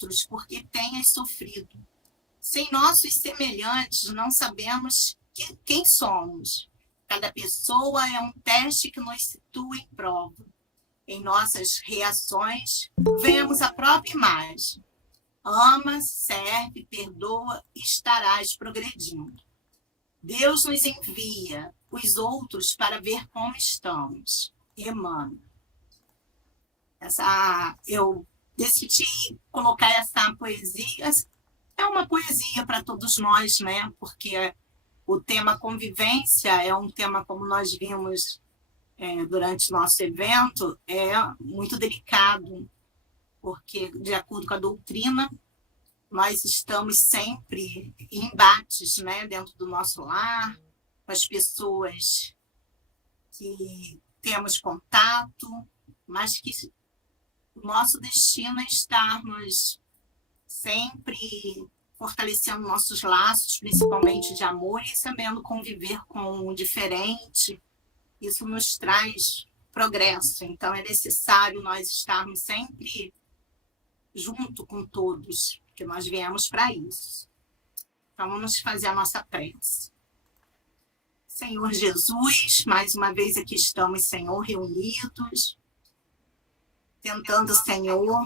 outros porque tenhas sofrido. Sem nossos semelhantes, não sabemos quem somos. Cada pessoa é um teste que nos situa em prova. Em nossas reações, vemos a própria imagem. Ama, serve, perdoa e estarás progredindo. Deus nos envia os outros para ver como estamos. Emmanuel. Eu decidi colocar essa poesia. É uma poesia para todos nós, né? Porque o tema convivência é um tema, como nós vimos durante nosso evento, é muito delicado, porque, de acordo com a doutrina, nós estamos sempre em embates, né, dentro do nosso lar, com as pessoas que temos contato, mas que o nosso destino é estarmos sempre fortalecendo nossos laços, principalmente de amor, e sabendo conviver com o diferente. Isso nos traz progresso. Então, é necessário nós estarmos sempre junto com todos, porque nós viemos para isso. Então, vamos fazer a nossa prece. Senhor Jesus, mais uma vez aqui estamos, Senhor, reunidos, tentando, Senhor,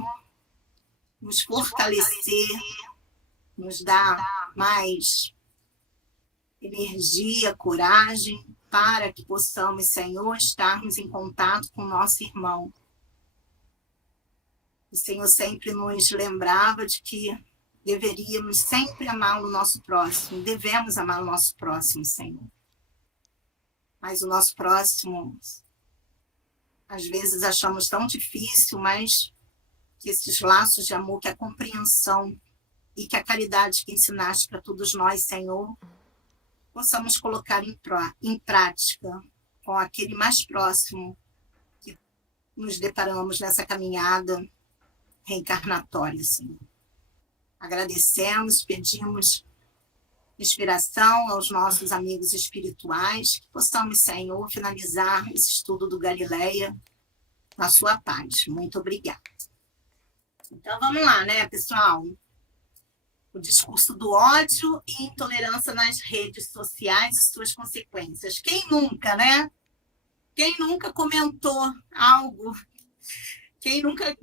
nos fortalecer, nos dar mais energia, coragem, para que possamos, Senhor, estarmos em contato com o nosso irmão. O Senhor sempre nos lembrava de que deveríamos sempre amar o nosso próximo, devemos amar o nosso próximo, Senhor. Mas o nosso próximo, às vezes achamos tão difícil, mas que esses laços de amor, que a compreensão e que a caridade que ensinaste para todos nós, Senhor, possamos colocar em prática com aquele mais próximo que nos deparamos nessa caminhada reencarnatória, Senhor. Agradecemos, pedimos inspiração aos nossos amigos espirituais, que possamos, Senhor, finalizar esse estudo do Galileia na sua paz. Muito obrigada. Então, vamos lá, né, pessoal? O discurso do ódio e intolerância nas redes sociais e suas consequências. Quem nunca, né? Quem nunca comentou algo? Quem nunca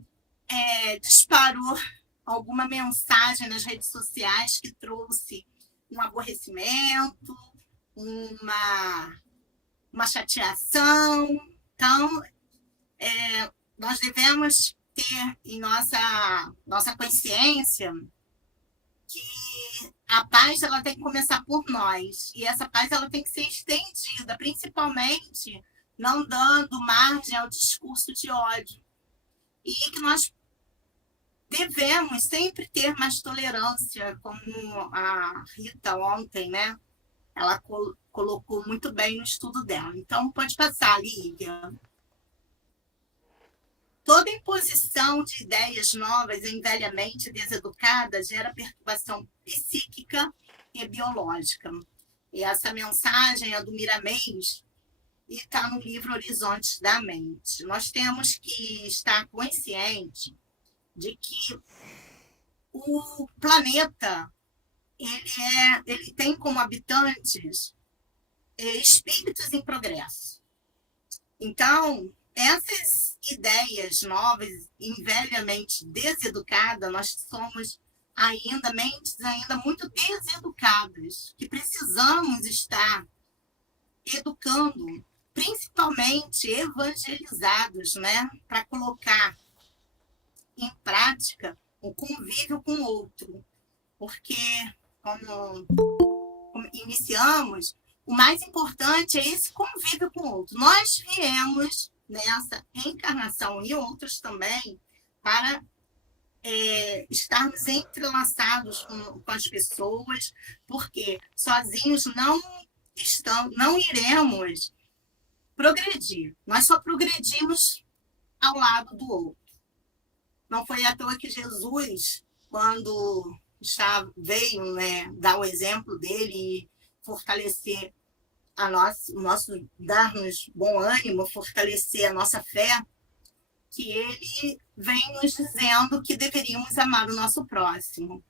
disparou alguma mensagem nas redes sociais que trouxe um aborrecimento, uma chateação? Então, nós devemos ter em nossa consciência que a paz ela tem que começar por nós, e essa paz ela tem que ser estendida, principalmente não dando margem ao discurso de ódio, e que nós devemos sempre ter mais tolerância, como a Rita ontem, né? Ela colocou muito bem no estudo dela. Então, pode passar, Lívia. Toda imposição de ideias novas em velha mente deseducada gera perturbação psíquica e biológica. E essa mensagem é do Miramês e está no livro Horizontes da Mente. Nós temos que estar conscientes de que o planeta ele tem como habitantes espíritos em progresso. Então, essas ideias novas, velhamente deseducadas, nós somos mentes ainda muito deseducadas, que precisamos estar educando, principalmente evangelizados, né, para colocar em prática o convívio com o outro. Porque, como iniciamos, o mais importante é esse convívio com o outro. Nós viemos nessa reencarnação e outras também para estarmos entrelaçados com as pessoas, porque sozinhos não iremos progredir. Nós só progredimos ao lado do outro. Não foi à toa que Jesus, quando veio, né, dar o exemplo dele e fortalecer dar-nos bom ânimo, fortalecer a nossa fé, que ele vem nos dizendo que deveríamos amar o nosso próximo.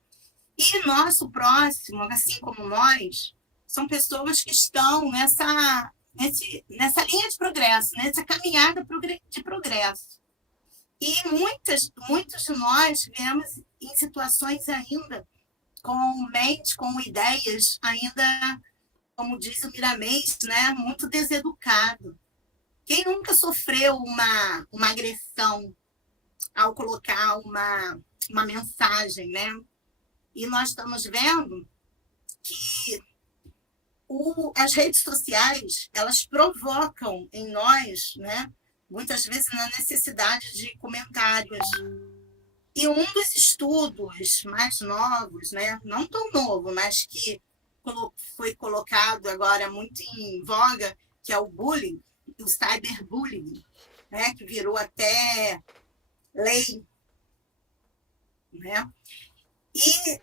E nosso próximo, assim como nós, são pessoas que estão nessa linha de progresso, nessa caminhada de progresso. E muitos de nós vivemos em situações ainda com mente, com ideias ainda, como diz o Miramês, né, muito deseducado. Quem nunca sofreu uma agressão ao colocar uma mensagem, né? E nós estamos vendo que as redes sociais, elas provocam em nós, né, muitas vezes na necessidade de comentários. E um dos estudos mais novos, né, não tão novo, mas que foi colocado agora muito em voga, que é o bullying, o cyberbullying, né, que virou até lei, né? E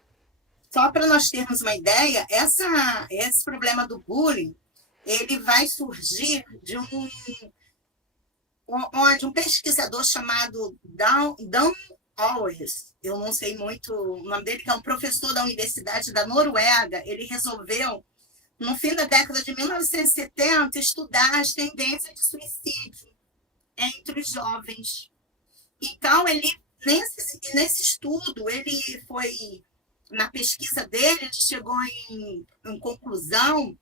só para nós termos uma ideia, esse problema do bullying, ele vai surgir de um pesquisador chamado Dan Always, eu não sei muito o nome dele, que é um professor da Universidade da Noruega. Ele resolveu, no fim da década de 1970, estudar as tendências de suicídio entre os jovens. Então, nesse estudo, ele foi, na pesquisa dele, ele chegou em conclusão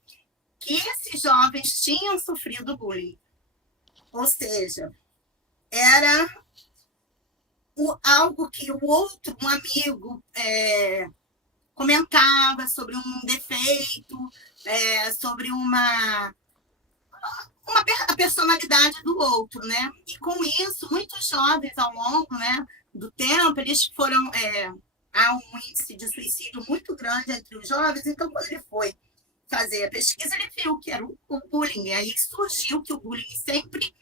que esses jovens tinham sofrido bullying. Ou seja, era algo que o outro, um amigo, comentava sobre um defeito, sobre a personalidade do outro, né? E com isso, muitos jovens, ao longo, né, do tempo, eles foram... há um índice de suicídio muito grande entre os jovens, então, quando ele foi fazer a pesquisa, ele viu que era o bullying, e aí surgiu que o bullying sempre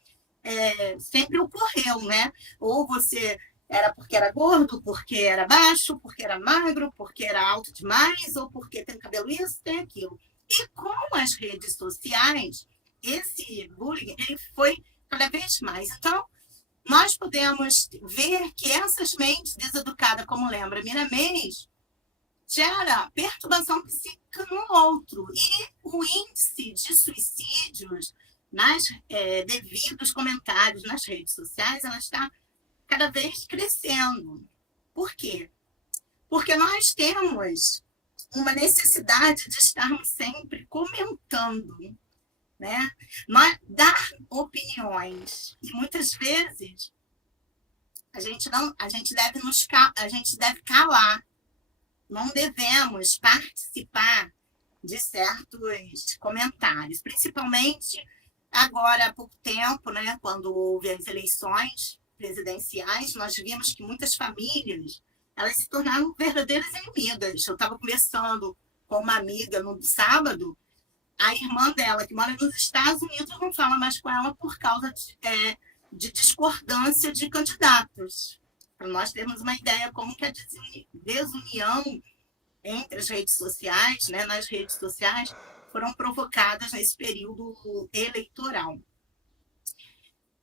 ocorreu, né? Ou você era porque era gordo, porque era baixo, porque era magro, porque era alto demais, ou porque tem cabelo isso, tem aquilo. E com as redes sociais, esse bullying ele foi cada vez mais. Então, nós podemos ver que essas mentes deseducadas, como lembra Miramês, gera perturbação psíquica no outro. E o índice de suicídios, devidos comentários nas redes sociais, ela está cada vez crescendo. Por quê? Porque nós temos uma necessidade de estarmos sempre comentando, né? Dar opiniões. E muitas vezes a gente deve calar. Não devemos participar de certos comentários, principalmente agora há pouco tempo, né, quando houve as eleições presidenciais, nós vimos que muitas famílias elas se tornaram verdadeiras inimigas. Eu estava conversando com uma amiga no sábado, a irmã dela, que mora nos Estados Unidos, não fala mais com ela por causa de discordância de candidatos. Para nós termos uma ideia como que a desunião entre as redes sociais, né, nas redes sociais, foram provocadas nesse período eleitoral.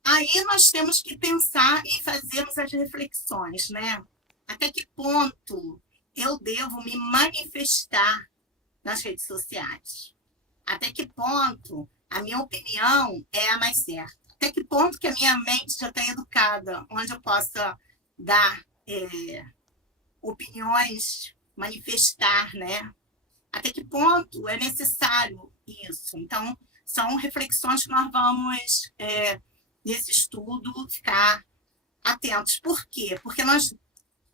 Aí nós temos que pensar e fazermos as reflexões, né? Até que ponto eu devo me manifestar nas redes sociais? Até que ponto a minha opinião é a mais certa? Até que ponto que a minha mente já está educada, onde eu possa dar opiniões, manifestar, né? Até que ponto é necessário isso? Então, são reflexões que nós vamos, nesse estudo, ficar atentos. Por quê? Porque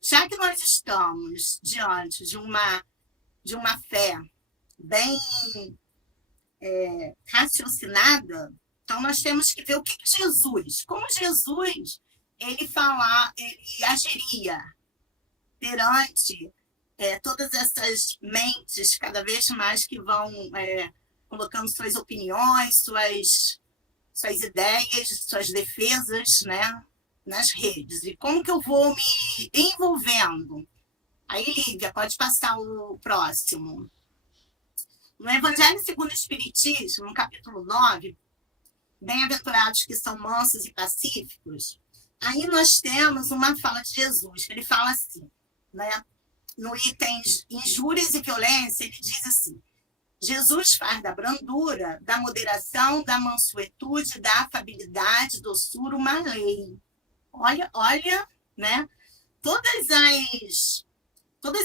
já que nós estamos diante de uma fé bem raciocinada, então nós temos que ver o que Jesus, como Jesus, ele agiria perante todas essas mentes cada vez mais que vão colocando suas opiniões, suas ideias, suas defesas, né, nas redes. E como que eu vou me envolvendo? Aí, Lívia, pode passar o próximo. No Evangelho segundo o Espiritismo, no capítulo 9, bem-aventurados que são mansos e pacíficos, Aí nós temos uma fala de Jesus, que ele fala assim, né? No item injúrias e violência, ele diz assim: Jesus faz da brandura, da moderação, da mansuetude, da afabilidade, doçura, uma lei. Olha, né? Todas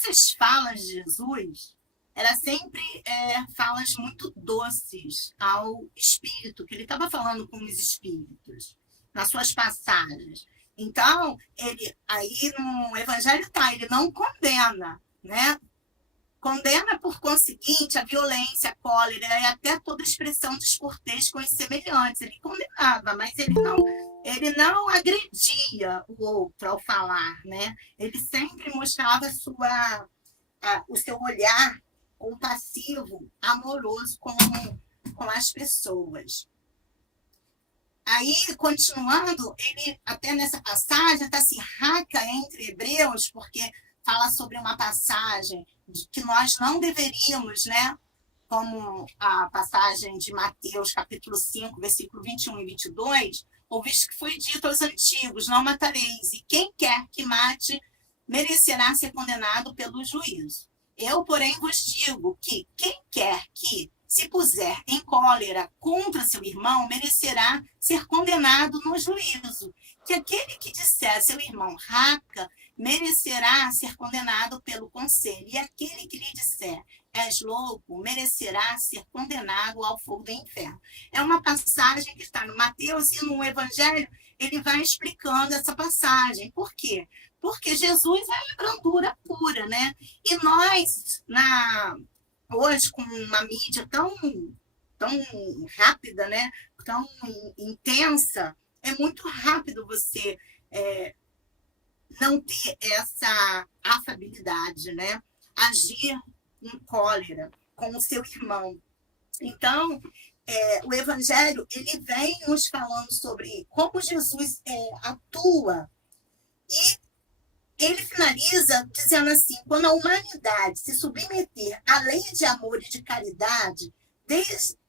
as falas de Jesus eram sempre falas muito doces ao espírito, que ele estava falando com os espíritos, nas suas passagens. Então, ele aí no Evangelho ele não condena, né? Condena, por conseguinte, a violência, a cólera e até toda expressão descortês com os semelhantes. Ele condenava, mas ele não agredia o outro ao falar, né? Ele sempre mostrava o seu olhar compassivo, amoroso com as pessoas. Aí, continuando, ele até nessa passagem até se raca entre hebreus, porque fala sobre uma passagem de que nós não deveríamos, né? Como a passagem de Mateus, capítulo 5, versículo 21 e 22, ouvisto que foi dito aos antigos, não matareis, e quem quer que mate merecerá ser condenado pelo juízo. Eu, porém, vos digo que quem quer que se puser em cólera contra seu irmão, merecerá ser condenado no juízo. Que aquele que disser a seu irmão raca, merecerá ser condenado pelo conselho. E aquele que lhe disser és louco, merecerá ser condenado ao fogo do inferno. É uma passagem que está no Mateus e no Evangelho ele vai explicando essa passagem. Por quê? Porque Jesus é a brandura pura, né? E nós, hoje, com uma mídia tão rápida, né? Tão intensa, é muito rápido você não ter essa afabilidade, né? Agir em cólera com o seu irmão. Então, o Evangelho ele vem nos falando sobre como Jesus atua e ele finaliza dizendo assim: quando a humanidade se submeter à lei de amor e de caridade,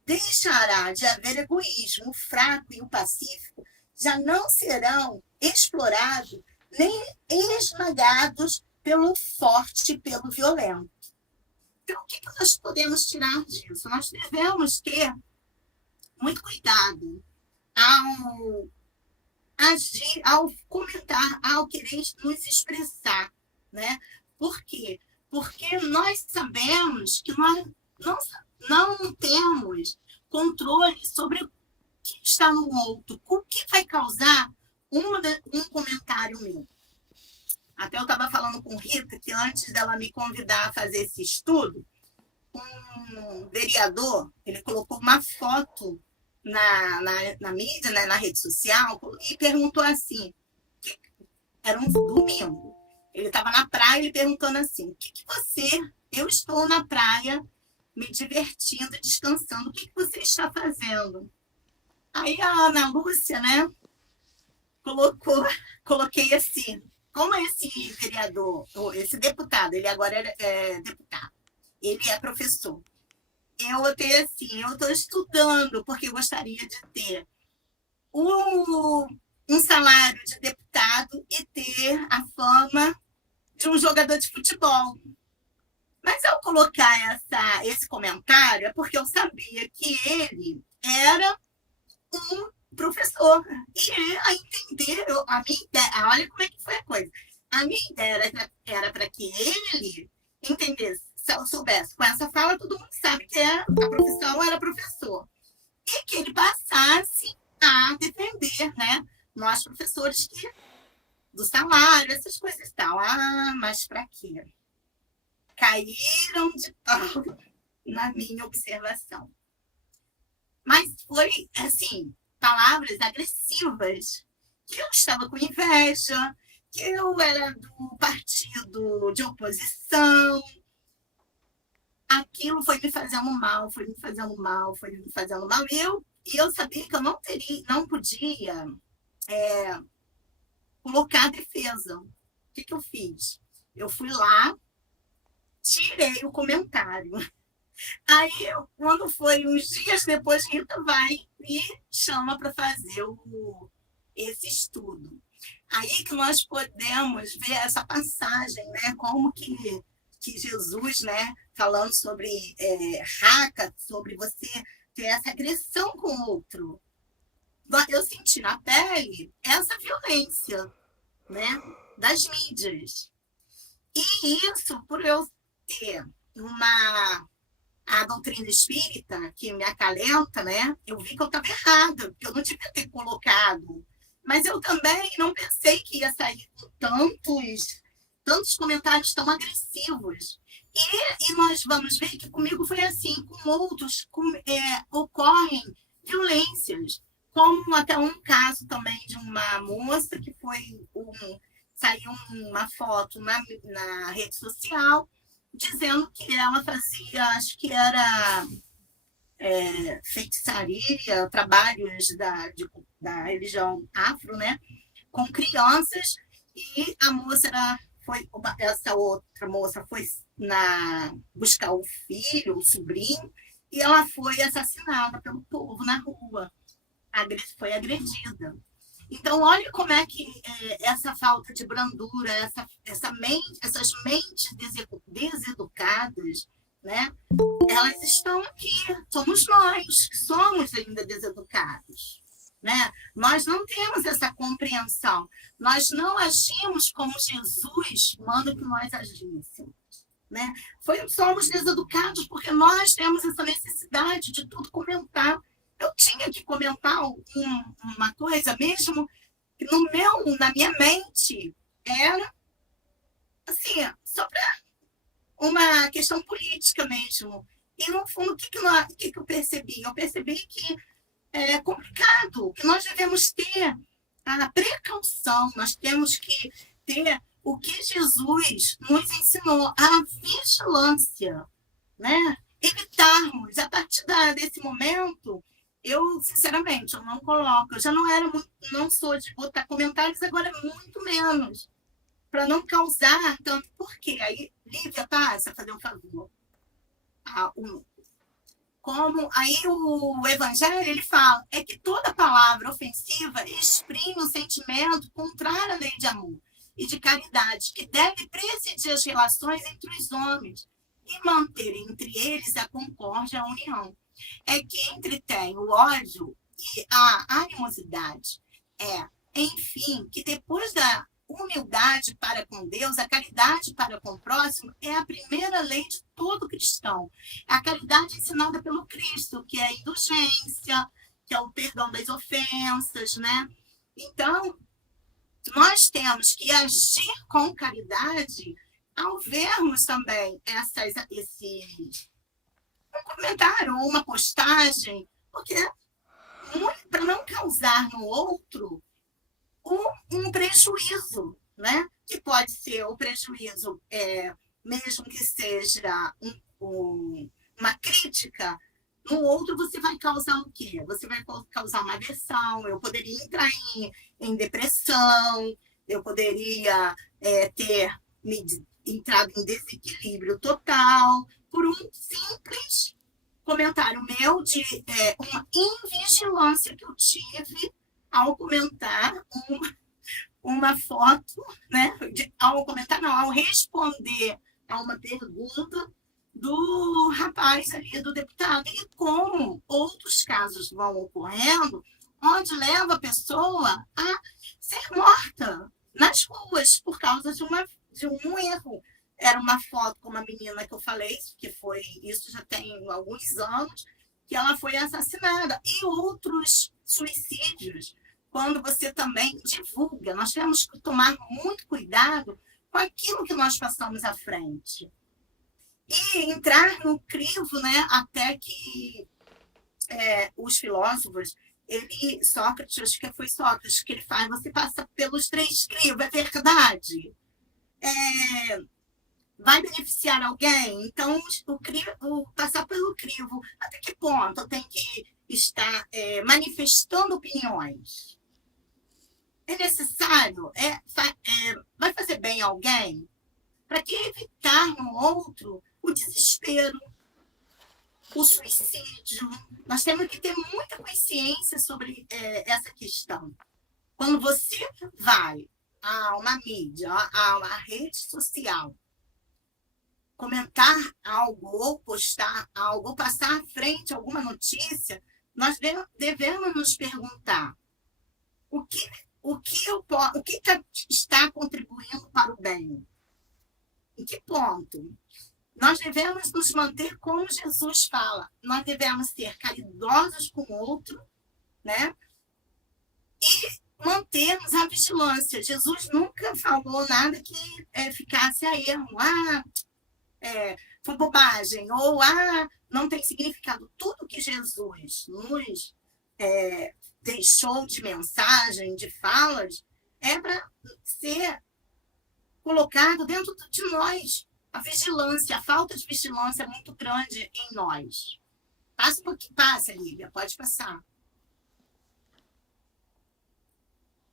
deixará de haver egoísmo. O fraco e o pacífico já não serão explorados nem esmagados pelo forte e pelo violento. Então, o que nós podemos tirar disso? Nós devemos ter muito cuidado ao agir, ao comentar, ao querer nos expressar, né? Por quê? Porque nós sabemos que nós não temos controle sobre o que está no outro, o que vai causar um comentário meu. Até eu estava falando com Rita que antes dela me convidar a fazer esse estudo, um vereador, ele colocou uma foto na mídia, né, na rede social, e perguntou assim, era um domingo, ele estava na praia, ele perguntando assim, o que eu estou na praia me divertindo, descansando, o que você está fazendo? Aí a Ana Lúcia, né, coloquei assim, como esse vereador, esse deputado, ele agora é deputado, ele é professor. Eu botei assim, eu estou estudando porque eu gostaria de ter um salário de deputado e ter a fama de um jogador de futebol. Mas ao colocar esse comentário é porque eu sabia que ele era um professor. E a entender, a minha ideia, olha como é que foi a coisa. A minha ideia era para que ele entendesse, se eu soubesse, com essa fala, todo mundo sabe que a profissão era professor. E que ele passasse a defender, né? Nós, professores, do salário, essas coisas e tal. Ah, mas para quê? Caíram de pau na minha observação. Mas foi, assim, palavras agressivas, que eu estava com inveja, que eu era do partido de oposição. Aquilo foi me fazendo mal, foi me fazendo mal, foi me fazendo mal. E eu sabia que eu não podia colocar a defesa. O que eu fiz? Eu fui lá, tirei o comentário. Aí, quando foi uns dias depois, Rita vai e chama para fazer esse estudo. Aí que nós podemos ver essa passagem, né? Como que Jesus, né, falando sobre raca, sobre você ter essa agressão com o outro. Eu senti na pele essa violência, né, das mídias. E isso, por eu ter a doutrina espírita que me acalenta, né? Eu vi que eu estava errada, que eu não devia ter colocado. Mas eu também não pensei que ia sair com tantos comentários tão agressivos. E nós vamos ver que comigo foi assim, com outros ocorrem violências, como até um caso também de uma moça que saiu uma foto na rede social dizendo que ela fazia, acho que era feitiçaria, trabalhos da religião afro, né, com crianças, e a moça essa outra moça foi buscar o filho, o sobrinho, e ela foi assassinada pelo povo na rua, foi agredida. Então, olha como é que essa falta de brandura, essas mentes deseducadas, né, elas estão aqui. Somos nós que somos ainda deseducados. Né? Nós não temos essa compreensão. Nós não agimos como Jesus manda que nós agíssemos. Né? Somos deseducados porque nós temos essa necessidade de tudo comentar. Eu tinha que comentar uma coisa, mesmo que na minha mente era assim, só para uma questão política mesmo. E, no fundo, o que eu percebi? Eu percebi que é complicado, que nós devemos ter a precaução, nós temos que ter o que Jesus nos ensinou, a vigilância, né? Evitarmos, a partir desse momento, eu, sinceramente, eu não coloco, eu já não sou de botar comentários, agora é muito menos, para não causar tanto. Por quê? Aí, Lívia, passa a fazer um favor. Como aí o evangelho ele fala é que toda palavra ofensiva exprime um sentimento contrário à lei de amor e de caridade que deve presidir as relações entre os homens e manter entre eles a concórdia e a união. É que entretém o ódio e a animosidade. Enfim, que depois da humildade para com Deus, a caridade para com o próximo é a primeira lei de todo cristão. A caridade ensinada pelo Cristo, que é a indulgência, que é o perdão das ofensas, né? Então, nós temos que agir com caridade ao vermos também um comentário ou uma postagem, porque para não causar no outro um prejuízo, né? Que pode ser o prejuízo, mesmo que seja uma crítica, no outro você vai causar o quê? Você vai causar uma aversão, eu poderia entrar em depressão, eu poderia ter entrado em desequilíbrio total por um simples comentário meu de uma invigilância que eu tive ao comentar uma foto, né? Ao responder a uma pergunta do rapaz ali, do deputado. E como outros casos vão ocorrendo, onde leva a pessoa a ser morta nas ruas por causa de um erro. Era uma foto com uma menina que eu falei, isso já tem alguns anos, que ela foi assassinada. E outros suicídios, quando você também divulga. Nós temos que tomar muito cuidado com aquilo que nós passamos à frente. E entrar no crivo, né, até que os filósofos, Sócrates, acho que foi Sócrates, que ele faz, você passa pelos 3 crivos, é verdade? Vai beneficiar alguém? Então, passar pelo crivo, até que ponto eu tenho que estar manifestando opiniões? É necessário? Vai fazer bem a alguém? Para que evitar no outro o desespero, o suicídio? Nós temos que ter muita consciência sobre essa questão. Quando você vai a uma mídia, a uma rede social, comentar algo, ou postar algo, ou passar à frente alguma notícia, nós devemos nos perguntar o que, o que está contribuindo para o bem? Em que ponto? Nós devemos nos manter como Jesus fala. Nós devemos ser caridosos com o outro, né? E mantermos a vigilância. Jesus nunca falou nada que ficasse a erro. Foi bobagem. Ou, não tem significado. Tudo que Jesus nos deixou de mensagem, de falas, é para ser colocado dentro de nós. A vigilância, a falta de vigilância é muito grande em nós. Passa um pouquinho, passa, Lívia, pode passar.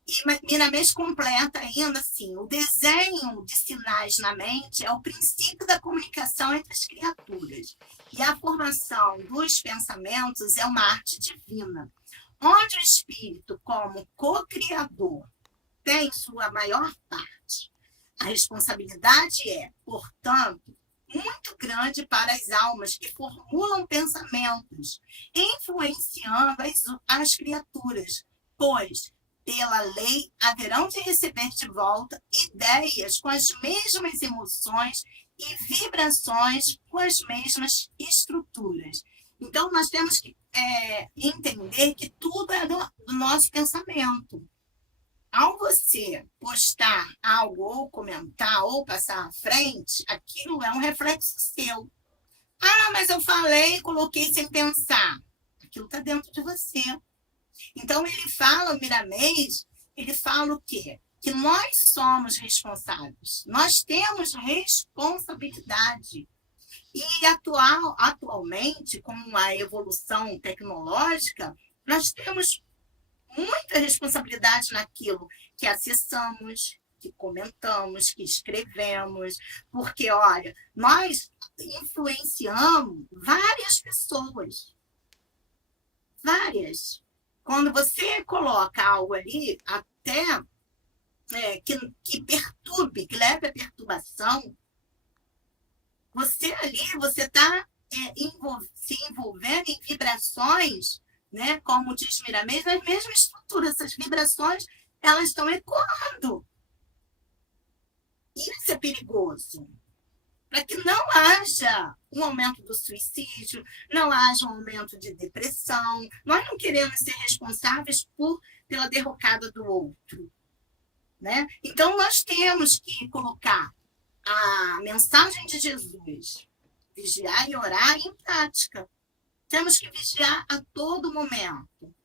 E Miramês completa ainda assim: o desenho de sinais na mente é o princípio da comunicação entre as criaturas. E a formação dos pensamentos é uma arte divina, onde o espírito, como co-criador, tem sua maior parte. A responsabilidade é, portanto, muito grande para as almas que formulam pensamentos, influenciando as criaturas, pois, pela lei, haverão de receber de volta ideias com as mesmas emoções e vibrações com as mesmas estruturas. Então, nós temos que entender que tudo é do nosso pensamento. Ao você postar algo, ou comentar, ou passar à frente, aquilo é um reflexo seu. Mas eu falei e coloquei sem pensar. Aquilo está dentro de você. Então, ele fala, o Miramês, ele fala o quê? Que nós somos responsáveis. Nós temos responsabilidade. E atualmente, com a evolução tecnológica, nós temos muita responsabilidade naquilo que acessamos, que comentamos, que escrevemos, porque, olha, nós influenciamos várias pessoas. Várias. Quando você coloca algo ali, até que perturbe, que leve à perturbação, você está se envolvendo em vibrações, né? Como diz Miramês, as mesmas estruturas, essas vibrações, elas estão ecoando. Isso é perigoso. Para que não haja um aumento do suicídio, não haja um aumento de depressão. Nós não queremos ser responsáveis pela derrocada do outro, né? Então, nós temos que colocar a mensagem de Jesus, vigiar e orar, em prática. Temos que vigiar a todo momento.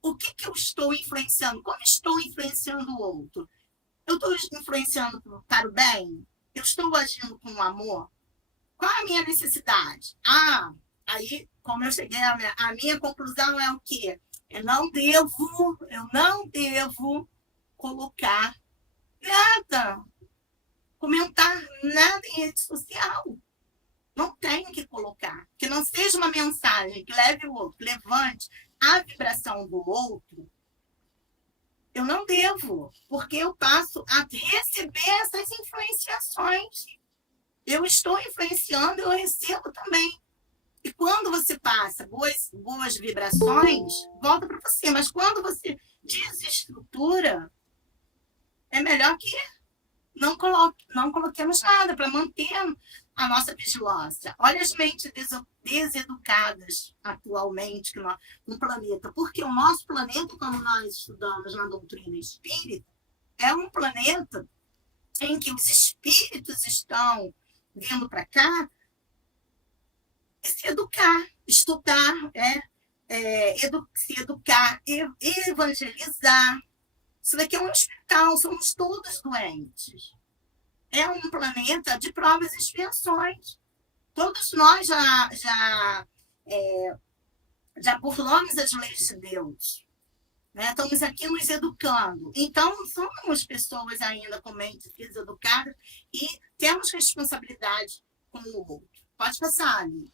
O que eu estou influenciando? Como estou influenciando o outro? Eu estou influenciando para o bem? Eu estou agindo com amor? Qual a minha necessidade? Aí, como eu cheguei, a minha conclusão é o quê? Eu não devo colocar nada, comentar nada em rede social. Não tenho que colocar. Que não seja uma mensagem que leve o outro, levante a vibração do outro. Eu não devo, porque eu passo a receber essas influenciações. Eu estou influenciando, eu recebo também. E quando você passa boas vibrações, volta para você. Mas quando você desestrutura, é melhor que não coloquemos nada para manter a nossa vigilância. Olha as mentes deseducadas atualmente no planeta. Porque o nosso planeta, como nós estudamos na doutrina espírita, é um planeta em que os espíritos estão vindo para cá se educar, estudar, se educar, evangelizar. Isso daqui é um hospital, somos todos doentes. É um planeta de provas e expiações. Todos nós já burlamos as leis de Deus. Né? Estamos aqui nos educando. Então, somos pessoas ainda com mentes deseducadas e temos responsabilidade com o outro. Pode passar, Ali.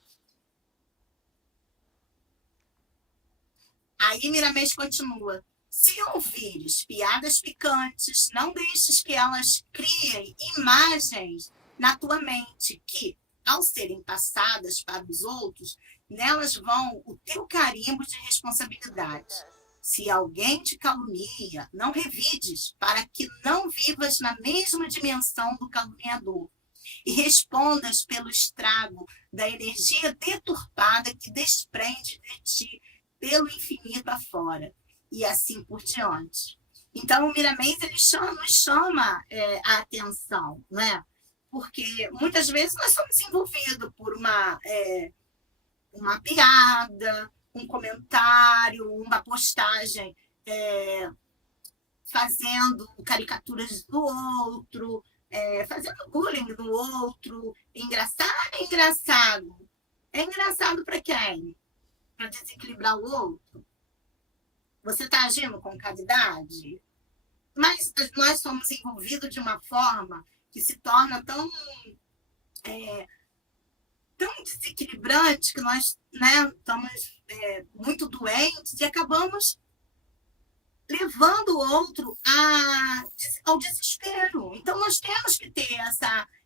Aí Miramês continua. Se ouvires piadas picantes, não deixes que elas criem imagens na tua mente que, ao serem passadas para os outros, nelas vão o teu carimbo de responsabilidade. Se alguém te calunia, não revides, para que não vivas na mesma dimensão do caluniador e respondas pelo estrago da energia deturpada que desprende de ti pelo infinito afora, e assim por diante. Então, o Miramês ele nos chama a atenção, né? Porque muitas vezes nós somos envolvidos por uma piada, um comentário, uma postagem fazendo caricaturas do outro, fazendo bullying do outro. É engraçado. É engraçado para quem? Para desequilibrar o outro? Você está agindo com caridade? Mas nós somos envolvidos de uma forma que se torna tão desequilibrante que nós, né, estamos muito doentes e acabamos levando o outro ao desespero. Então, nós temos que ter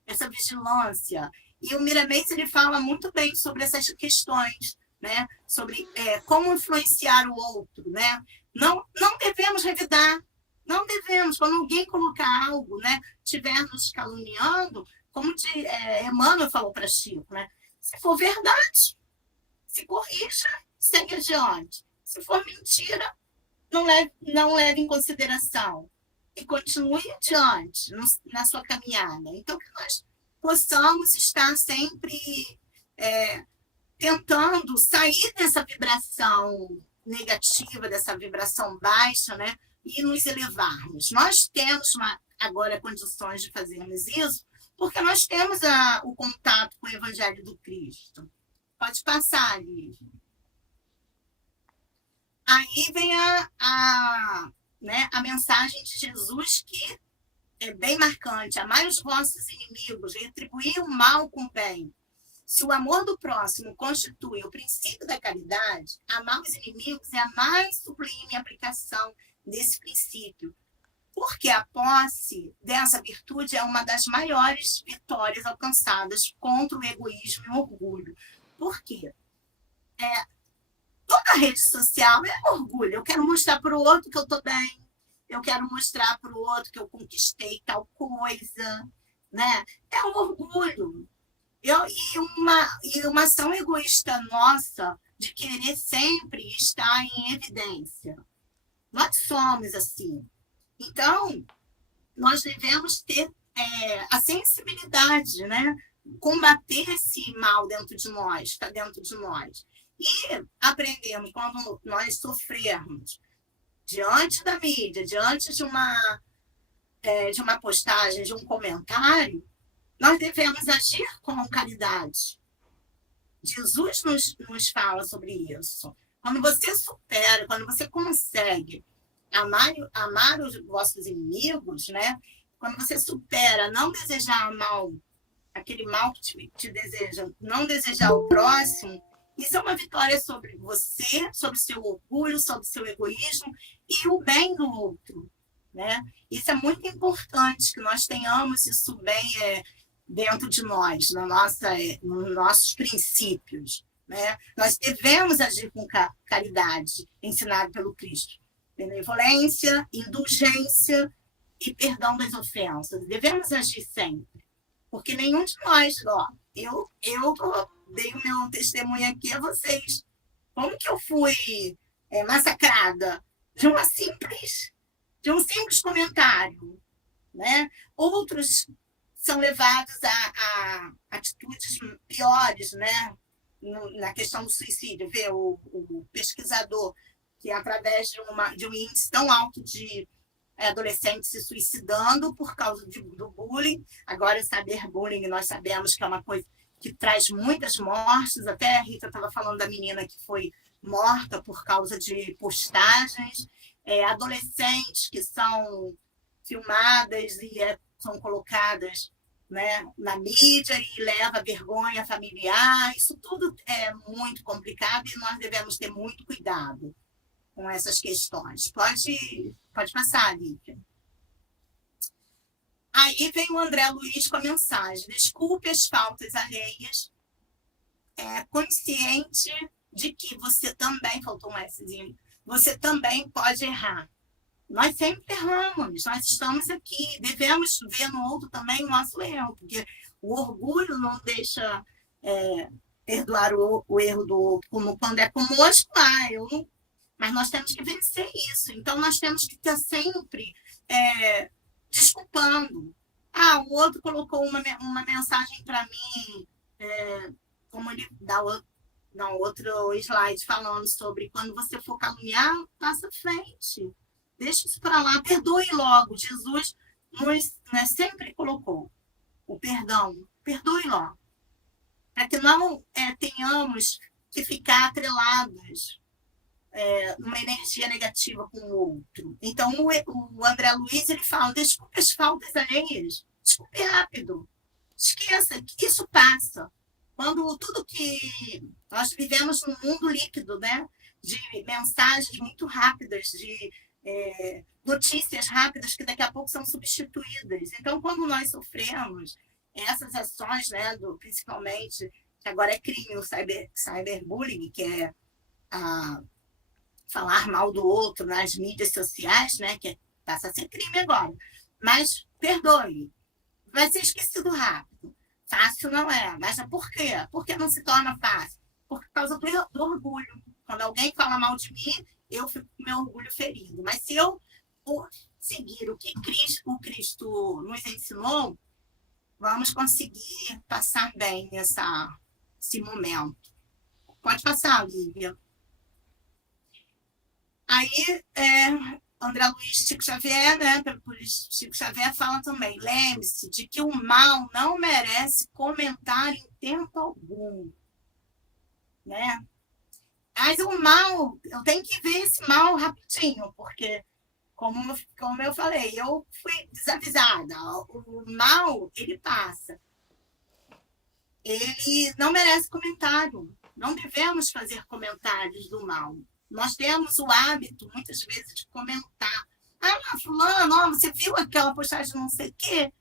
essa vigilância. E o Miramês ele fala muito bem sobre essas questões, né? Sobre como influenciar o outro. Né? Não devemos revidar, não devemos. Quando alguém colocar algo, né, estiver nos caluniando, como Emmanuel falou para Chico, né? Se for verdade, se corrija, segue adiante. Se for mentira, não leve em consideração e continue adiante na sua caminhada. Então, que nós possamos estar sempre tentando sair dessa vibração negativa, dessa vibração baixa, né? E nos elevarmos. Nós temos agora condições de fazermos isso, porque nós temos o contato com o Evangelho do Cristo. Pode passar, Lígia. Aí vem a mensagem de Jesus, que é bem marcante. Amai os vossos inimigos, retribuir o mal com o bem. Se o amor do próximo constitui o princípio da caridade, amar os inimigos é a mais sublime aplicação desse princípio, porque a posse dessa virtude é uma das maiores vitórias alcançadas contra o egoísmo e o orgulho. Por quê? Toda rede social é orgulho. Eu quero mostrar para o outro que eu estou bem. Eu quero mostrar para o outro que eu conquistei tal coisa. Né? É um orgulho. E uma ação egoísta nossa de querer sempre estar em evidência. Nós somos assim. Então, nós devemos ter a sensibilidade, né? Combater esse mal dentro de nós, está dentro de nós. E aprendemos, quando nós sofrermos diante da mídia, diante de uma postagem, de um comentário, nós devemos agir com caridade. Jesus nos fala sobre isso. Quando você supera, quando você consegue amar os vossos inimigos, né? Quando você supera não desejar mal, aquele mal que te deseja, não desejar o próximo, isso é uma vitória sobre você, sobre o seu orgulho, sobre o seu egoísmo e o bem do outro. Né? Isso é muito importante, que nós tenhamos isso bem dentro de nós, nos nossos princípios. Né? Nós devemos agir com caridade, ensinado pelo Cristo. Benevolência, indulgência e perdão das ofensas. Devemos agir sempre. Porque nenhum de nós, eu dei o meu testemunho aqui a vocês. Como que eu fui massacrada de um simples comentário, né? Outros são levados a atitudes piores, né? Na questão do suicídio. Vê o pesquisador que, através de um índice tão alto de adolescentes se suicidando por causa do bullying. Agora, saber bullying, nós sabemos que é uma coisa que traz muitas mortes. Até a Rita estava falando da menina que foi morta por causa de postagens. Adolescentes que são filmadas e são colocadas, né, na mídia e leva vergonha familiar. Isso tudo é muito complicado e nós devemos ter muito cuidado. com essas questões. Pode passar, Lívia. Aí vem o André Luiz com a mensagem: desculpe as faltas alheias, consciente de que você também, faltou um Szinho, você também pode errar. Nós sempre erramos, nós estamos aqui, devemos ver no outro também o nosso erro, porque o orgulho não deixa perdoar o erro do outro, como quando é conosco, mas nós temos que vencer isso. Então, nós temos que estar sempre desculpando. O outro colocou uma mensagem para mim, como ele dá outro slide falando sobre quando você for caluniar, passa à frente. Deixa isso para lá, perdoe logo. Jesus nos sempre colocou o perdão, perdoe logo. Para que não tenhamos que ficar atrelados numa energia negativa com o outro. Então, o André Luiz, ele fala: desculpe as faltas alheias, desculpe rápido, esqueça que isso passa. Quando tudo que nós vivemos num mundo líquido, né, de mensagens muito rápidas, de notícias rápidas que daqui a pouco são substituídas. Então, quando nós sofremos essas ações, né, principalmente, que agora é crime, o cyberbullying, que é falar mal do outro nas mídias sociais, né, que passa a ser crime agora. Mas, perdoe, vai ser esquecido rápido. Fácil não é. Mas por quê? Por que não se torna fácil? Por causa do orgulho. Quando alguém fala mal de mim, eu fico com meu orgulho ferido. Mas se eu seguir o que o Cristo nos ensinou, vamos conseguir passar bem esse momento. Pode passar, Lívia. Aí, André Luiz Chico Xavier, né, por Chico Xavier, fala também: lembre-se de que o mal não merece comentário em tempo algum. Né? Mas o mal, eu tenho que ver esse mal rapidinho, porque, como eu falei, eu fui desavisada. O mal, ele passa. Ele não merece comentário. Não devemos fazer comentários do mal. Nós temos o hábito, muitas vezes, de comentar. Fulano, você viu aquela postagem não sei o quê?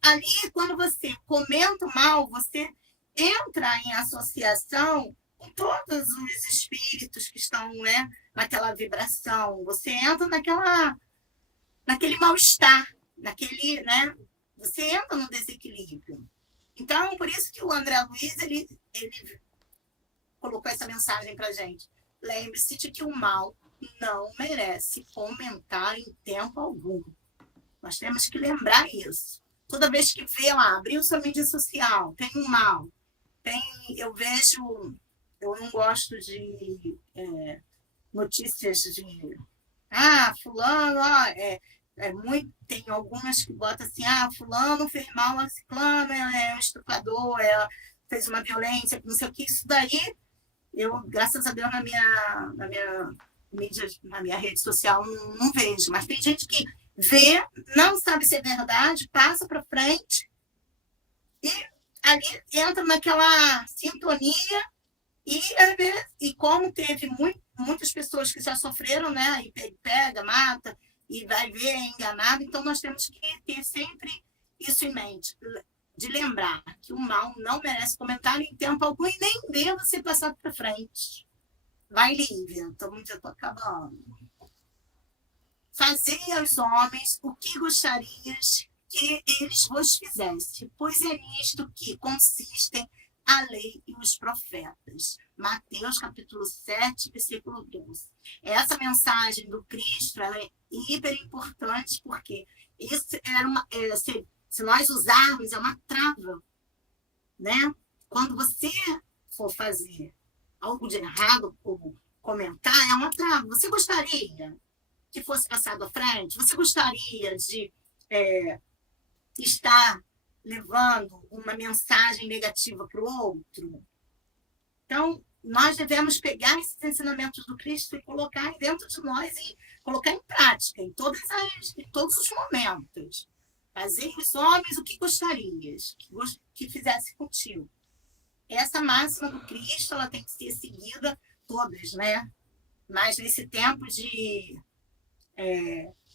Ali, quando você comenta o mal, você entra em associação com todos os espíritos que estão, né, naquela vibração. Você entra naquele mal-estar, né, você entra no desequilíbrio. Então, por isso que o André Luiz, ele colocou essa mensagem para a gente. Lembre-se de que o mal não merece comentar em tempo algum. Nós temos que lembrar isso. Toda vez que vê, abriu sua mídia social, tem um mal. Eu não gosto de notícias de fulano, tem algumas que botam assim, fulano fez mal a ciclano, é um estuprador, fez uma violência, não sei o que, isso daí, eu, graças a Deus, na minha mídia, na minha rede social, não vejo, mas tem gente que vê, não sabe se é verdade, passa para frente e ali entra naquela sintonia e como teve muitas pessoas que já sofreram, né, e pega, mata, e vai ver, é enganado, então nós temos que ter sempre isso em mente, de lembrar que o mal não merece comentário em tempo algum e nem deva ser passado para frente. Vai, Lívia, já estou acabando. Fazei aos homens o que gostarias que eles vos fizessem, pois é nisto que consistem a lei e os profetas. Mateus, capítulo 7, versículo 12. Essa mensagem do Cristo ela é hiper importante, porque isso se nós usarmos, é uma trava. Né? Quando você for fazer algo de errado, ou comentar, é uma trava. Você gostaria que fosse passado à frente? Você gostaria de estar levando uma mensagem negativa para o outro? Então, nós devemos pegar esses ensinamentos do Cristo e colocar dentro de nós e colocar em prática, em todos os momentos. Fazer os homens o que gostarias, que fizesse contigo. Essa máxima do Cristo, ela tem que ser seguida todas, né? mas nesse tempo de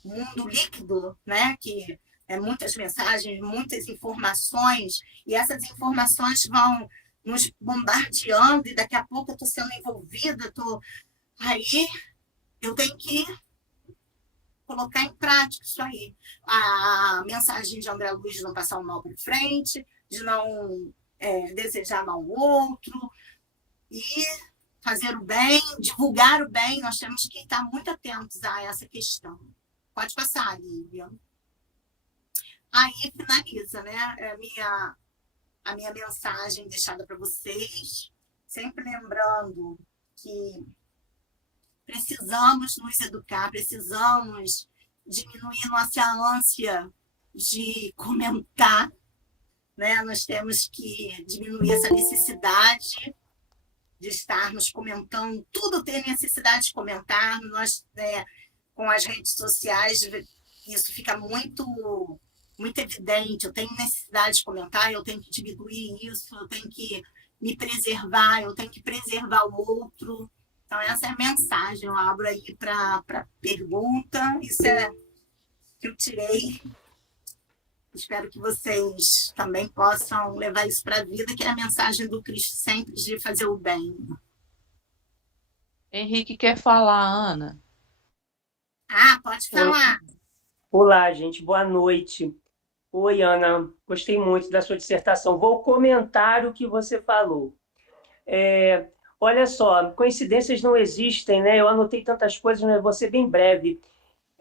mundo líquido, né, que é muitas mensagens, muitas informações, e essas informações vão nos bombardeando, e daqui a pouco eu estou sendo envolvida, aí eu tenho que colocar em prática isso aí. A mensagem de André Luiz de não passar o mal para frente, de não desejar mal ao outro, e fazer o bem, divulgar o bem, nós temos que estar muito atentos a essa questão. Pode passar, Lívia. Aí finaliza, né? A minha mensagem deixada para vocês, sempre lembrando que precisamos nos educar, precisamos diminuir nossa ânsia de comentar, né? Nós temos que diminuir essa necessidade de estarmos comentando, tudo tem necessidade de comentar, nós, com as redes sociais, isso fica muito evidente, eu tenho necessidade de comentar, eu tenho que diminuir isso, eu tenho que me preservar, eu tenho que preservar o outro. Então, essa é a mensagem, eu abro aí para pergunta, isso é que eu tirei. Espero que vocês também possam levar isso para a vida, que é a mensagem do Cristo sempre de fazer o bem. Henrique quer falar, Ana. Pode falar. Olá, gente, boa noite. Oi, Ana, gostei muito da sua dissertação. Vou comentar o que você falou. Olha só, coincidências não existem, né? Eu anotei tantas coisas, mas vou ser bem breve.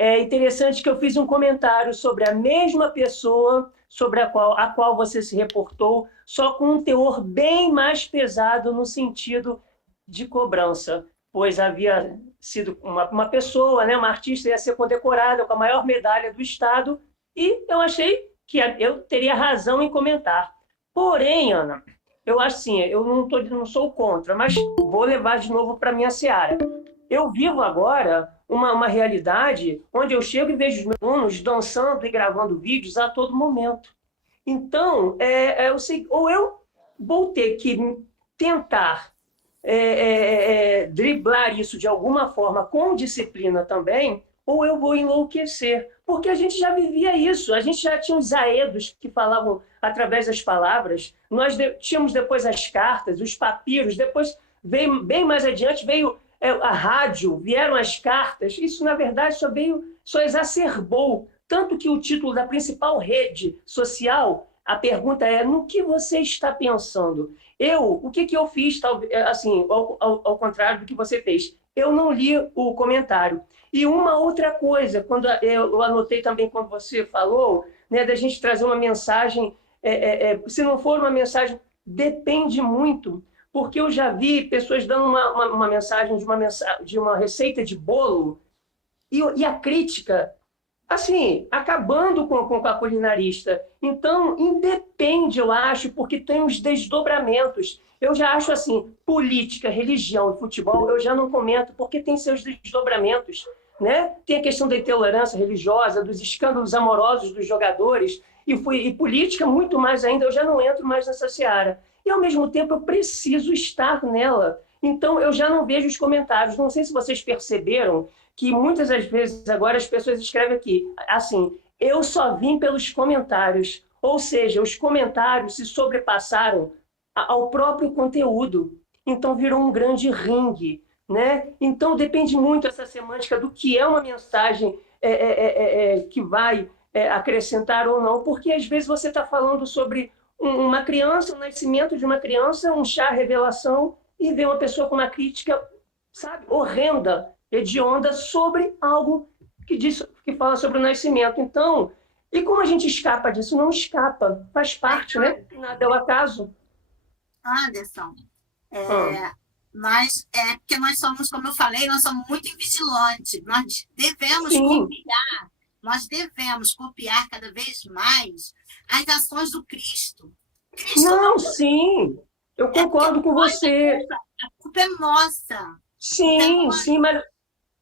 É interessante que eu fiz um comentário sobre a mesma pessoa sobre a qual você se reportou, só com um teor bem mais pesado no sentido de cobrança, pois havia sido uma pessoa, né, uma artista, ia ser condecorada com a maior medalha do Estado, e eu achei que eu teria razão em comentar. Porém, Ana, eu acho assim, eu não sou contra, mas vou levar de novo para a minha seara. Eu vivo agora uma realidade onde eu chego e vejo os meus alunos dançando e gravando vídeos a todo momento. Então, ou eu vou ter que tentar driblar isso de alguma forma com disciplina também, ou eu vou enlouquecer. Porque a gente já vivia isso, a gente já tinha os aedos que falavam através das palavras, nós tínhamos depois as cartas, os papiros, depois veio, bem mais adiante, veio a rádio, vieram as cartas. Isso, na verdade, só exacerbou. Tanto que o título da principal rede social, a pergunta é: no que você está pensando? O que eu fiz, assim, ao contrário do que você fez? Eu não li o comentário. E uma outra coisa, quando eu anotei também quando você falou, né, da gente trazer uma mensagem, se não for uma mensagem, depende muito, porque eu já vi pessoas dando uma mensagem de uma receita de bolo e a crítica, assim, acabando com a culinarista. Então, independe, eu acho, porque tem os desdobramentos. Eu já acho assim, política, religião e futebol, eu já não comento, porque tem seus desdobramentos, né? Tem a questão da intolerância religiosa, dos escândalos amorosos dos jogadores, e política muito mais ainda, eu já não entro mais nessa seara. E, ao mesmo tempo, eu preciso estar nela. Então, eu já não vejo os comentários. Não sei se vocês perceberam que muitas das vezes agora as pessoas escrevem aqui, assim, eu só vim pelos comentários. Ou seja, os comentários se sobrepassaram ao próprio conteúdo. Então, virou um grande ringue, né? Então, depende muito essa semântica do que é uma mensagem que vai acrescentar ou não, porque às vezes você está falando sobre uma criança, o nascimento de uma criança, um chá revelação, e vê uma pessoa com uma crítica, sabe, horrenda, hedionda, sobre algo que fala sobre o nascimento. Então, e como a gente escapa disso? Não escapa, faz parte, né? Nada é o acaso. Anderson, porque nós somos, como eu falei, nós somos muito vigilantes, nós devemos copiar, nós devemos copiar cada vez mais as ações do Cristo. Não, sim, eu concordo com você. A culpa é nossa. Sim, mas o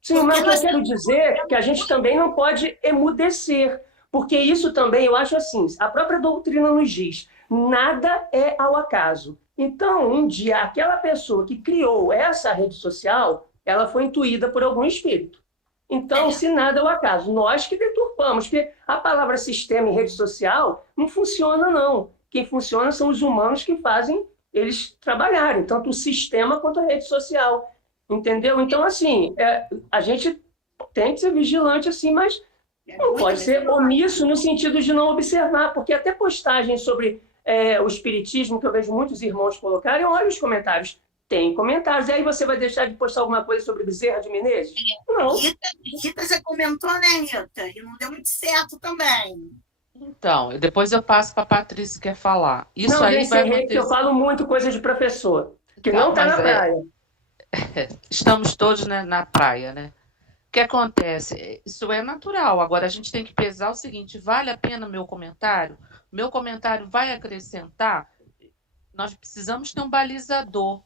que eu quero dizer é que a gente também não pode emudecer, porque isso também, eu acho assim, a própria doutrina nos diz, nada é ao acaso. Então, um dia, aquela pessoa que criou essa rede social ela foi intuída por algum espírito. Então, se nada é o acaso, nós que deturpamos, porque a palavra sistema em rede social não funciona, não. Quem funciona são os humanos que fazem eles trabalharem, tanto o sistema quanto a rede social, entendeu? Então, assim, a gente tem que ser vigilante, assim, mas não pode ser omisso no sentido de não observar, porque até postagem sobre o espiritismo, que eu vejo muitos irmãos colocarem, olha os comentários. Tem comentários. E aí você vai deixar de postar alguma coisa sobre Bezerra de Menezes? Não. Rita já comentou, né, Rita? E não deu muito certo também. Então, depois eu passo para a Patrícia que quer falar. Isso não, aí já vai encerrei, que eu acontecer. falo muito coisa de professor, que Então, não está na mas praia. estamos todos, né, na praia, né? O que acontece? Isso é natural. Agora a gente tem que pesar o seguinte: vale a pena meu comentário? Meu comentário vai acrescentar? Nós precisamos ter um balizador,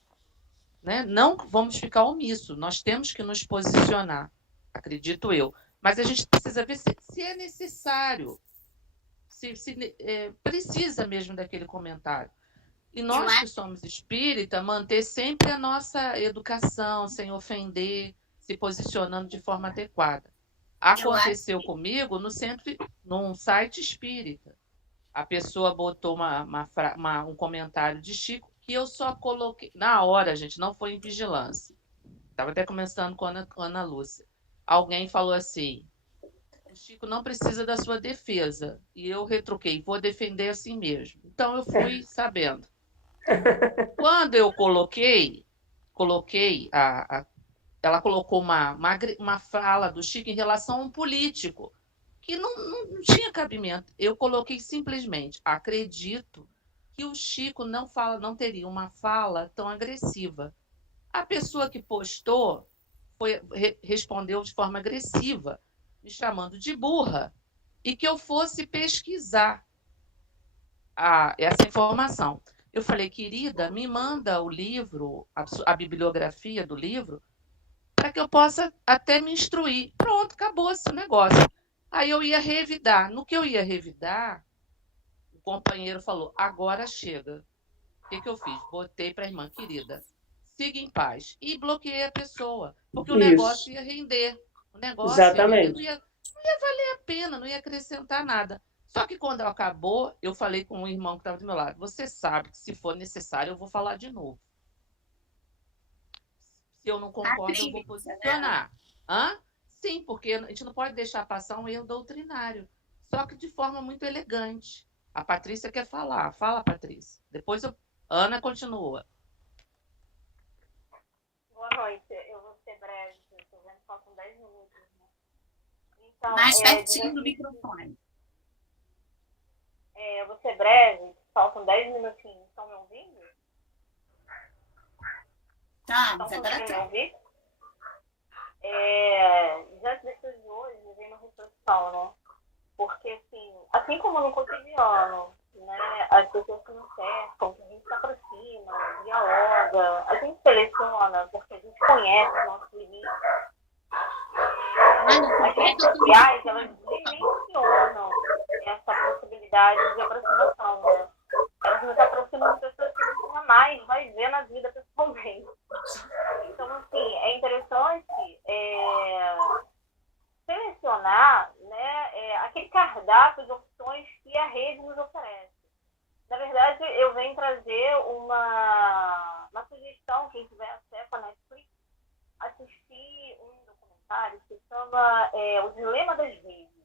né? Não vamos ficar omisso. Nós temos que nos posicionar, acredito eu. Mas a gente precisa ver se é necessário, se precisa mesmo daquele comentário. E nós que somos espírita, manter sempre a nossa educação, sem ofender, se posicionando de forma adequada. Aconteceu comigo no centro, num site espírita. A pessoa botou um comentário de Chico que eu só coloquei. Na hora, gente, não foi em vigilância. Estava até começando com a Ana Lúcia. Alguém falou assim: o Chico não precisa da sua defesa. E eu retruquei: vou defender assim mesmo. Então eu fui sabendo. Quando eu coloquei ela colocou uma fala do Chico em relação a um político que não tinha cabimento. Eu coloquei simplesmente: acredito que o Chico não teria uma fala tão agressiva. A pessoa que postou respondeu de forma agressiva, me chamando de burra, e que eu fosse pesquisar essa informação. Eu falei: querida, me manda o livro, a bibliografia do livro, para que eu possa até me instruir. Pronto, acabou esse negócio. Aí eu ia revidar. No que eu ia revidar, o companheiro falou: agora chega. O que eu fiz? Botei para a irmã: querida, siga em paz. E bloqueei a pessoa, porque o negócio ia render. O negócio ia render, não ia valer a pena, não ia acrescentar nada. Só que quando acabou, eu falei com um irmão que estava do meu lado: você sabe que se for necessário, eu vou falar de novo. Se eu não concordo, eu vou posicionar. Hã? Sim, porque a gente não pode deixar passar um erro doutrinário. Só que de forma muito elegante. A Patrícia quer falar. Fala, Patrícia. Depois Ana continua. Boa noite. Eu vou ser breve. Estou vendo só com 10 minutos. Né? Então, mais pertinho do microfone. Eu vou ser breve. Faltam 10 minutinhos. Estão me ouvindo? Tá, mas agora tá. Diante das coisas de hoje, vem uma reflexão, né? Porque, assim como no cotidiano, né, as pessoas que nos cercam, que a gente se aproxima, dialoga, a gente seleciona, porque a gente conhece os nossos limites. As redes sociais, elas dimensionam essa possibilidade de aproximação, né? Elas nos aproximam de pessoas que a gente jamais vai ver na vida pessoalmente. Então, assim, é interessante selecionar, né, aquele cardápio de opções que a rede nos oferece. Na verdade, eu venho trazer uma sugestão, quem tiver acesso à Netflix, assistir um documentário que se chama O Dilema das Redes.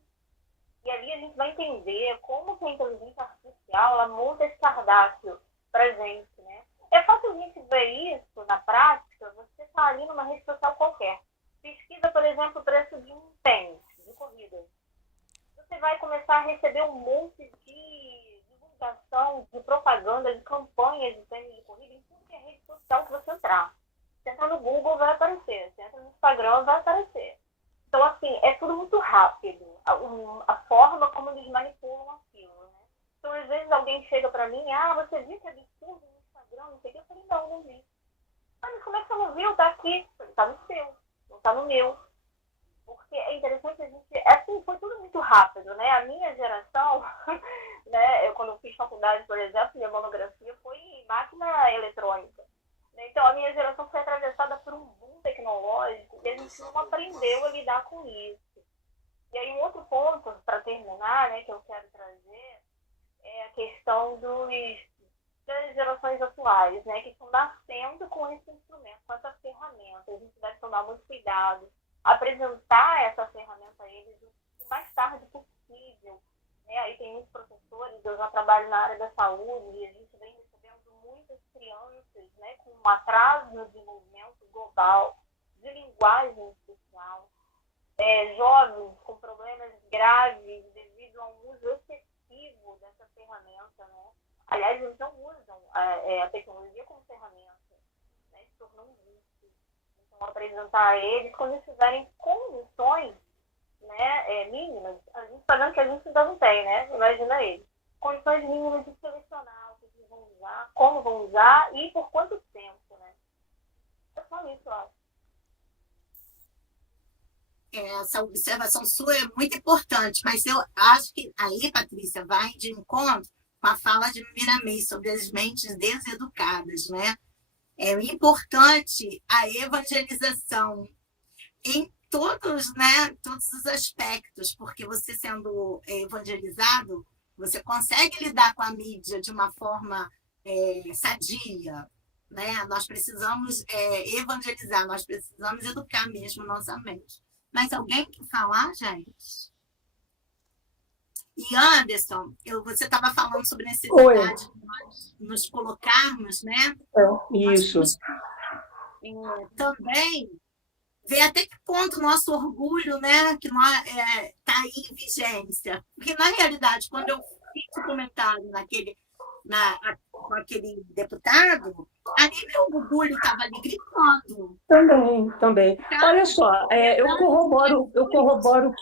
E ali a gente vai entender como que a inteligência artificial ela monta esse cardápio para a gente, né? É fácil a gente ver isso na prática. Você está ali numa rede social qualquer. Pesquisa, por exemplo, o preço de um tênis de corrida. Você vai começar a receber um monte de divulgação, de propaganda, de campanhas de tênis de corrida em tudo que é rede social que você entrar. Você entra no Google, vai aparecer. Você entra no Instagram, vai aparecer. Então, assim, é tudo muito rápido. A forma como eles manipulam aquilo, né? Então, às vezes, alguém chega para mim, você viu que absurdo no Instagram, não sei o que. Eu falei, não vi. Mas como é que você não viu? Tá aqui. Tá no seu, não tá no meu. Porque é interessante a gente... Assim, foi tudo muito rápido, né? A minha geração, né? Quando eu fiz faculdade, por exemplo, minha monografia foi máquina eletrônica. Então, a minha geração foi atravessada por um boom tecnológico gente não aprendeu a lidar com isso. E aí um outro ponto, para terminar, né, que eu quero trazer, é a questão das gerações atuais, né, que estão nascendo com esse instrumento, com essa ferramenta. A gente deve tomar muito cuidado, apresentar essa ferramenta a eles o mais tarde possível. Né? Aí tem muitos professores, eu já trabalho na área da saúde, e a gente vem recebendo muitas crianças, né, com um atraso no desenvolvimento global, de linguagem especial, jovens com problemas graves devido a um uso excessivo dessa ferramenta, né? Aliás, eles não usam a tecnologia como ferramenta, né? Se tornou um vício. Então, apresentar a eles, quando eles tiverem condições, né, mínimas, a gente sabendo que a gente ainda não tem, né? Imagina eles. Condições mínimas de selecionar o que eles vão usar, como vão usar e por quanto tempo, né? É só isso, eu acho. Essa observação sua é muito importante, mas eu acho que aí, Patrícia, vai de encontro com a fala de Miramês sobre as mentes deseducadas, né? É importante a evangelização em todos, né, todos os aspectos, porque você sendo evangelizado, você consegue lidar com a mídia de uma forma sadia, né? Nós precisamos evangelizar, nós precisamos educar mesmo nossa mente. Mas alguém quer falar, gente? E Anderson, você estava falando sobre a necessidade de nós nos colocarmos, né? Isso. Também ver até que ponto o nosso orgulho, né, que está aí em vigência. Porque, na realidade, quando eu fiz o comentário com aquele deputado, ali meu orgulho estava ali gritando. Também. Olha só, eu corroboro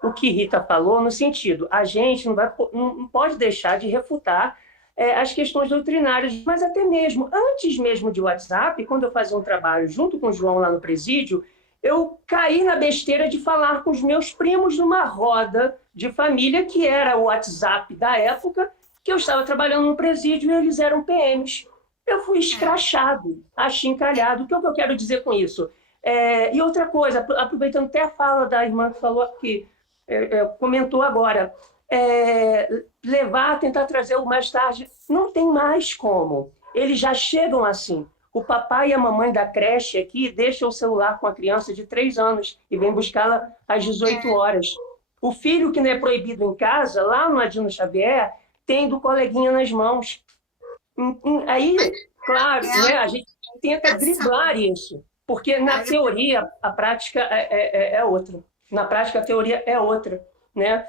o que Rita falou, no sentido, a gente não pode deixar de refutar as questões doutrinárias, mas até mesmo, antes mesmo de WhatsApp, quando eu fazia um trabalho junto com o João lá no presídio, eu caí na besteira de falar com os meus primos numa roda de família, que era o WhatsApp da época, que eu estava trabalhando no presídio e eles eram PMs. Eu fui escrachado, achincalhado. O que eu quero dizer com isso? E outra coisa, aproveitando até a fala da irmã que falou aqui, comentou agora, tentar trazer o mais tarde, não tem mais como. Eles já chegam assim. O papai e a mamãe da creche aqui deixam o celular com a criança de 3 anos e vem buscá-la às 18 horas. O filho que não é proibido em casa, lá no Adino Xavier, tem do coleguinha nas mãos. Aí, claro, né, a gente tenta driblar isso, porque na teoria a prática é outra. Na prática a teoria é outra, né?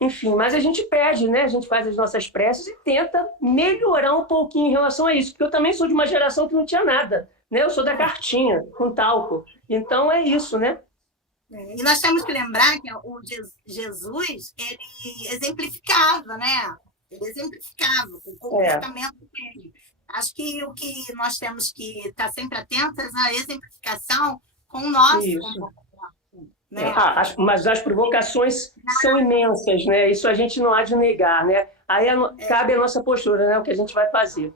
Enfim, mas a gente pede, né? A gente faz as nossas preces e tenta melhorar um pouquinho em relação a isso, porque eu também sou de uma geração que não tinha nada, né? Eu sou da cartinha, com talco. Então é isso, né? E nós temos que lembrar que o Jesus, ele exemplificava, né? Ele exemplificava o comportamento dele. Acho que o que nós temos que estar sempre atentos é a exemplificação com o nosso comportamento. Né? Mas as provocações são imensas, né? Isso a gente não há de negar, né? Aí cabe a nossa postura, né? O que a gente vai fazer.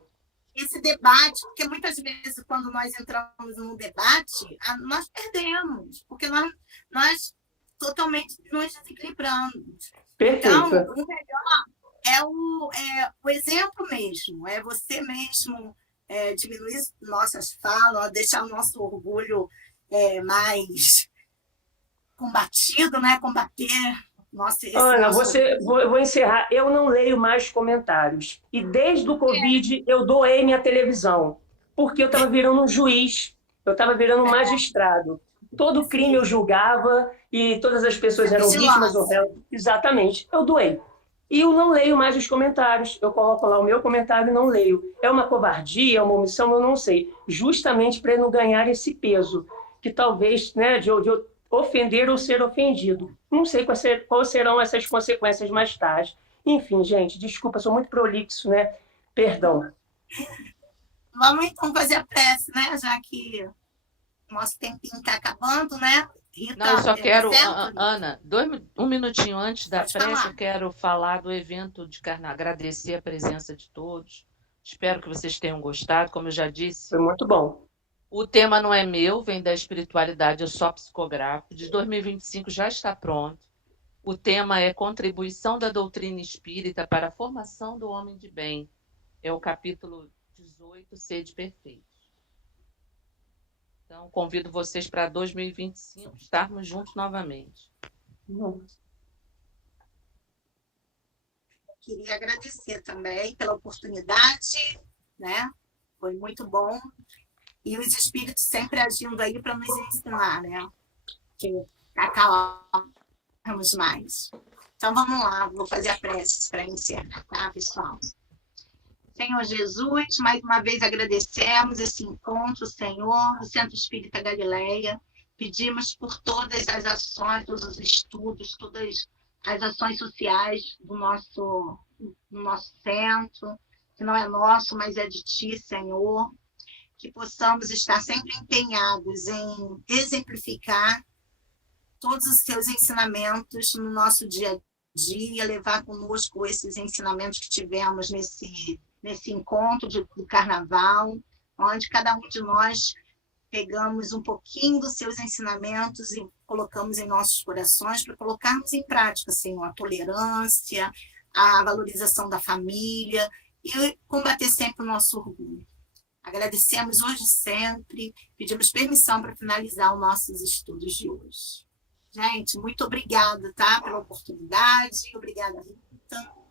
Esse debate, porque muitas vezes quando nós entramos num debate, nós perdemos, porque nós totalmente nos desequilibramos. Perfeito. Então, o melhor é o exemplo mesmo, é você mesmo diminuir nossas falas, deixar o nosso orgulho mais combatido, né? Combater. Nossa, Ana, vou encerrar. Eu não leio mais comentários. E desde o Covid eu doei minha televisão, porque eu estava virando um juiz, eu estava virando um magistrado. Todo crime eu julgava e todas as pessoas eram vítimas ou réus. Exatamente, eu doei. E eu não leio mais os comentários. Eu coloco lá o meu comentário e não leio. É uma covardia, é uma omissão, eu não sei. Justamente para não ganhar esse peso, que talvez, né, de ofender ou ser ofendido. Não sei quais serão essas consequências mais tarde. Enfim, gente, desculpa, sou muito prolixo, né? Perdão. Vamos então fazer a prece, né? Já que o nosso tempinho está acabando, né? Rita, não, eu só quero, Ana, um minutinho antes da prece, eu quero falar do evento de carnaval, agradecer a presença de todos. Espero que vocês tenham gostado, como eu já disse. Foi muito bom. O tema não é meu, vem da espiritualidade, eu só psicografo. De 2025 já está pronto. O tema é Contribuição da Doutrina Espírita para a Formação do Homem de Bem. É o capítulo 18, Sede Perfeitos. Então, convido vocês para 2025 estarmos juntos novamente. Queria agradecer também pela oportunidade, né? Foi muito bom. E os espíritos sempre agindo aí para nos ensinar, né? Que acalmamos mais. Então, vamos lá, vou fazer a prece para encerrar, tá, pessoal? Senhor Jesus, mais uma vez agradecemos esse encontro, Senhor, no Centro Espírita Galileia. Pedimos por todas as ações, todos os estudos, todas as ações sociais do nosso centro, que não é nosso, mas é de Ti, Senhor. Que possamos estar sempre empenhados em exemplificar todos os Seus ensinamentos no nosso dia a dia, levar conosco esses ensinamentos que tivemos nesse encontro do Carnaval, onde cada um de nós pegamos um pouquinho dos seus ensinamentos e colocamos em nossos corações para colocarmos em prática, Senhor, a tolerância, a valorização da família e combater sempre o nosso orgulho. Agradecemos hoje e sempre, pedimos permissão para finalizar os nossos estudos de hoje. Gente, muito obrigada, tá, pela oportunidade. Obrigada, Rita.